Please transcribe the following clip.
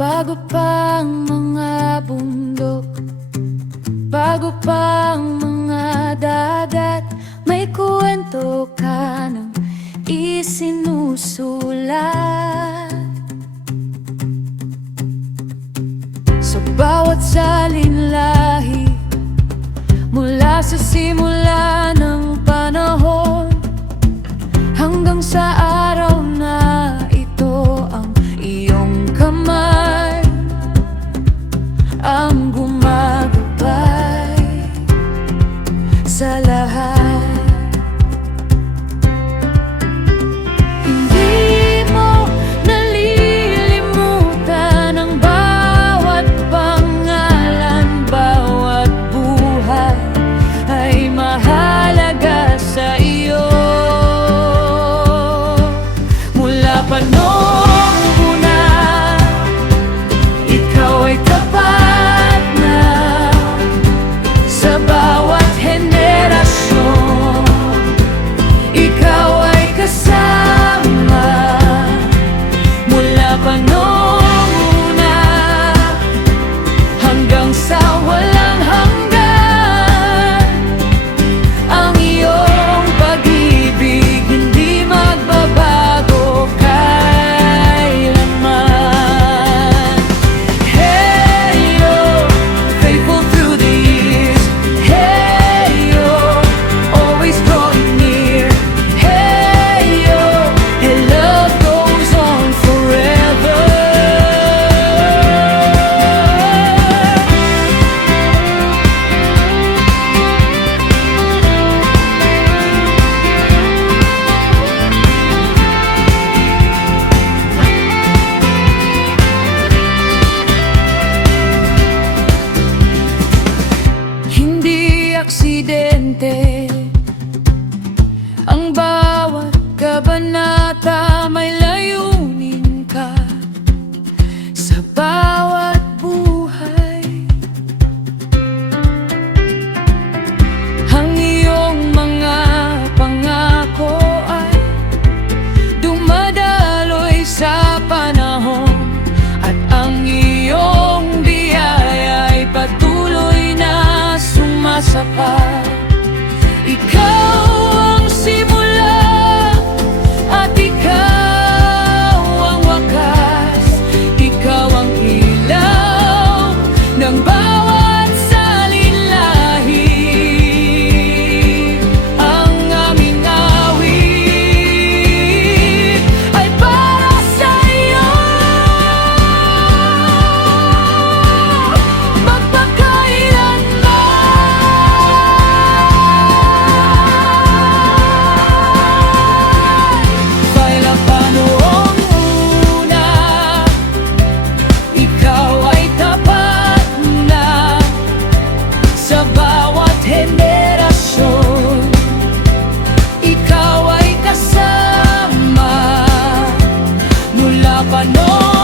Bago pa ang mga bundok, bago pa ang mga dagat, may kwento ka ng isinusulat. Sa bawat salinlahi, mula sa simula ng panahon hanggang sa araw na ito, ang iyong kamay ang gumagabay sa lahat. Hindi mo nalilimutan ang bawat pangalan, bawat buhay ay mahalaga sa iyo. Mula pa noong una, ikaw ay tapat na sa bawat henerasyon. Ikaw ay kasama mula pa noong una hanggang sa walang hanggan. Ang iyong pag-ibig hindi magbabago kailanman. Hey, you're faithful through the years. Hey, you're always drawing near. Hey, your love goes on forever. Hindi aksidente ang bawat kabanata, may layunin ka sa bawat buhay. Ang iyong mga pangako ay dumadaloy sa panahon, at ang iyong biyaya ay patuloy na sumasapat. Ikaw ang simula at ikaw ang wakas. Ikaw ang ilaw ng bawat salinlahi. Ang aming awit ay para sa iyo. Baila pa noong una, ikaw ay tapat na sa bawat henerasyon. Ikaw ay kasama mula pa noong